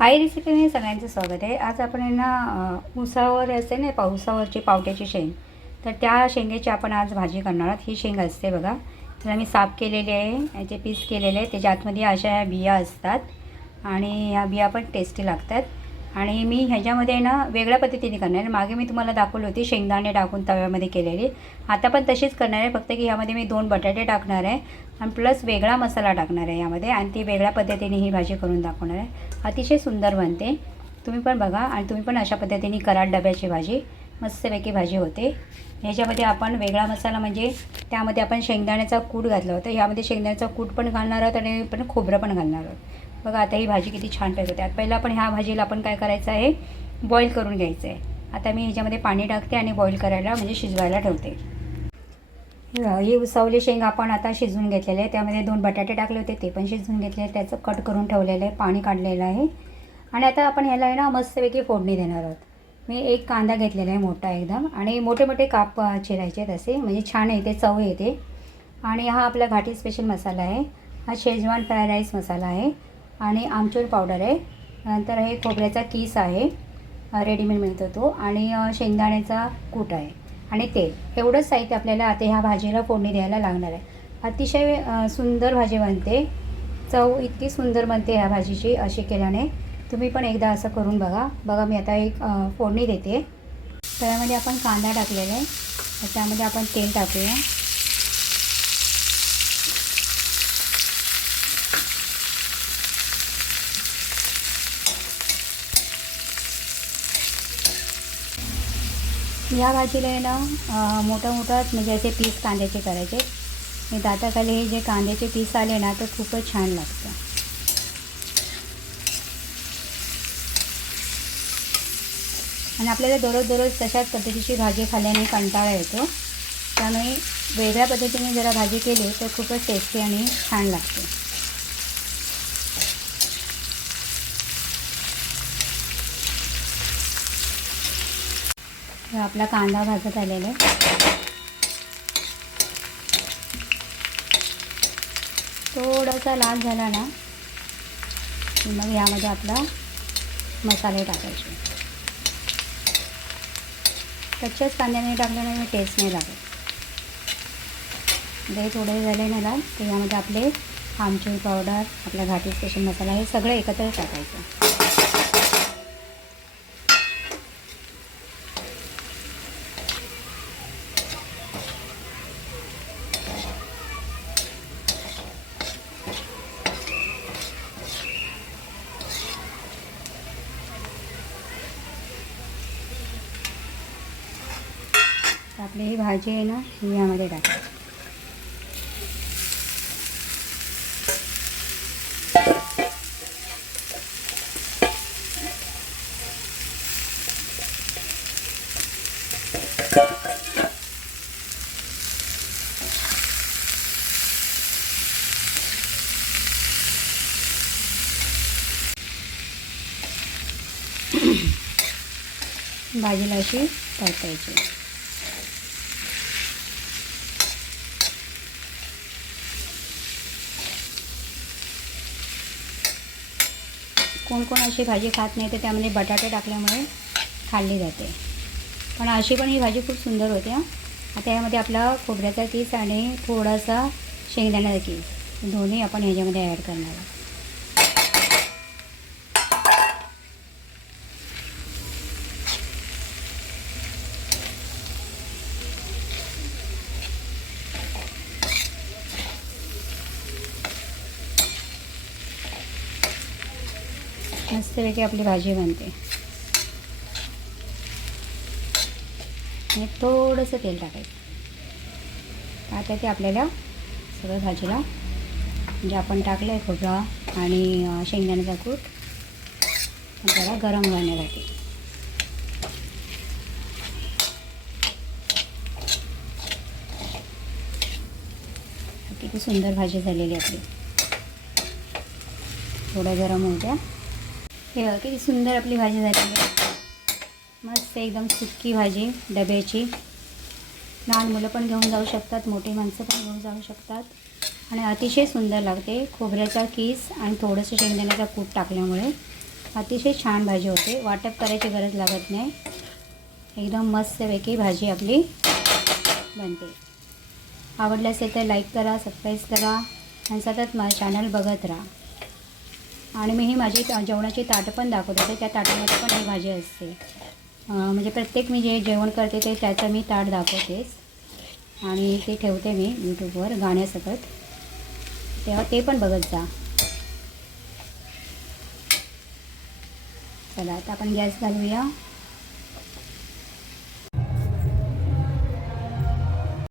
आई रेसिपीमध्ये सगळ्यांचं स्वागत आहे। आज आपण ऊसावर असते ना पावसावरची पावट्याची शेंग, तर त्या शेंगेची आपण आज भाजी करणार आहोत। ही शेंग असते बघा, त्याला मी साफ केलेली आहे, याचे पीस केलेले आहे। त्याच्या आतमध्ये अशा ह्या बिया असतात आणि ह्या बिया पण टेस्टी लागतात। आणि मी ह्याच्यामध्ये वेगळ्या पद्धतीने करणार आहे। मागे मी तुम्हाला दाखवली होती शेंगदाणे टाकून तव्यामध्ये केलेली, आता पण तशीच करणार आहे, फक्त की ह्यामध्ये मी 2 बटाटे टाकणार आहे आणि प्लस वेगळा मसाला टाकणार आहे यामध्ये, आणि ती वेगळ्या पद्धतीने ही भाजी करून दाखवणार आहे। अतिशय सुंदर बनते, तुम्ही पण बघा आणि तुम्ही पण अशा पद्धतीने करा। डब्याची भाजी मस्तपैकी भाजी होते। ह्याच्यामध्ये आपण वेगळा मसाला म्हणजे त्यामध्ये आपण शेंगदाण्याचा कूट घातला होता, ह्यामध्ये शेंगदाण्याचा कूट पण घालणार आहोत आणि पण खोबरं पण घालणार आहोत। बघा आता ही भाजी किती छान पाहिजे होते। आता पहिलं आपण ह्या भाजीला आपण काय करायचं आहे, बॉईल करून घ्यायचं आहे। आता मी ह्याच्यामध्ये पाणी टाकते आणि बॉईल करायला म्हणजे शिजवायला ठेवते। ही उसावली शेंग आपण आता शिजवून घेतलेले आहे, त्यामध्ये 2 बटाटे टाकले होते, ते पण शिजवून घेतले, त्याचं कट करून ठेवलेलं आहे, पाणी काढलेलं आहे। आणि आता आपण ह्याला मस्तपैकी फोडणी देणार आहोत। मी 1 कांदा घेतलेला आहे मोठा एकदम, आणि मोठे मोठे काप चिरायचे तसे, म्हणजे छान येते, चव येते। आणि हा आपला घाटी स्पेशल मसाला आहे, हा शेजवान फ्राय राईस मसाला आहे, आणि आमचूर पावडर आहे। नंतर हे खोबऱ्याचा किस आहे, रेडीमेड मिळतो तो, आणि शेंगदाण्याचा कूट आहे आणि तेल, एवढंच साहित्य आपल्याला आता ह्या भाजीला फोडणी द्यायला लागणार आहे। अतिशय सुंदर भाजी बनते, चव इतकी सुंदर बनते ह्या भाजीची अशी केल्याने। तुम्ही पण एकदा असं करून बघा। मी आता एक फोडणी देते। त्यामध्ये आपण कांदा टाकलेला आहे, त्यामध्ये आपण तेल टाकूया। या भाजीला मोठा म्हणजे असे पीस कांद्याचे करायचे। मी दाताखाली हे जे कांद्याचे पीस आले ना, ते खूपच छान लागतं। आणि आपल्याला दररोज तशाच पद्धतीची भाजी खाल्ल्याने कंटाळा येतो, त्यामुळे वेगळ्या पद्धतीने जरा भाजी केली तर खूपच टेस्टी आणि छान लागते। आपला कांदा भाजत आलेला आहे, थोडासा लाल झाला ना मग यामध्ये आपला मसाले टाकायचे। कच्च्याच कांद्याने टाकल्याने टेस्ट नाही लागत। हे थोडे झाले ना लाल, तर यामध्ये आपले आमचूर पावडर, आपला घाटी स्पेशल मसाला, हे सगळं एकत्र टाकायचं। आपली ही भाजी आहे ना, ही यामध्ये टाकायची। भाजीला अशी परतायची। कोण अशी भाजी खात नाही, तर त्यामध्ये बटाटे टाकल्यामुळे खाल्ली जाते, पण अशी पण ही भाजी खूप सुंदर होते। आता यामध्ये आपला खोबऱ्याचा किस आणि थोडासा शेंगदाण्याचा किस, दोन्ही आपण ह्याच्यामध्ये ॲड करणार आहोत। मस्तपैकी आपली भाजी बनते, आणि थोडंसं तेल टाकायचं। आता ते आपल्याला सगळं भाजीला म्हणजे आपण टाकलं आहे खोबरा आणि शेंगदाण्याचा कूट, त्याला गरम करण्यासाठी। किती सुंदर भाजी झालेली आपली, थोडं गरम होऊ द्या। हे बघा किती सुंदर आपली भाजी झालेली आहे, मस्त एकदम सुक्की भाजी डब्याची। लहान मुलं पण घेऊन जाऊ शकतात, मोठी माणसं पण घेऊन जाऊ शकतात, आणि अतिशय सुंदर लागते। खोबऱ्याचा किस आणि थोडंसं शेंगदाण्याचा कूट टाकल्यामुळे अतिशय छान भाजी होते, वाटप करायची गरज लागत नाही, एकदम मस्तपैकी भाजी आपली बनते. आवडलं असेल तर लाईक करा, सबस्क्राईब करा आणि सतत माझं चॅनल बघत राहा. आणि मी ही माझी जेवणाची ताटं पण दाखवत होते, त्या ताटामध्ये पण ही भाजी असते. म्हणजे प्रत्येक मी जे जेवण करते ते त्याचं मी ताट दाखवतेच आणि ते ठेवते मी यूट्यूबवर गाण्यासकट, तेव्हा ते पण बघत जा. चला आता आपण गॅस घालूया.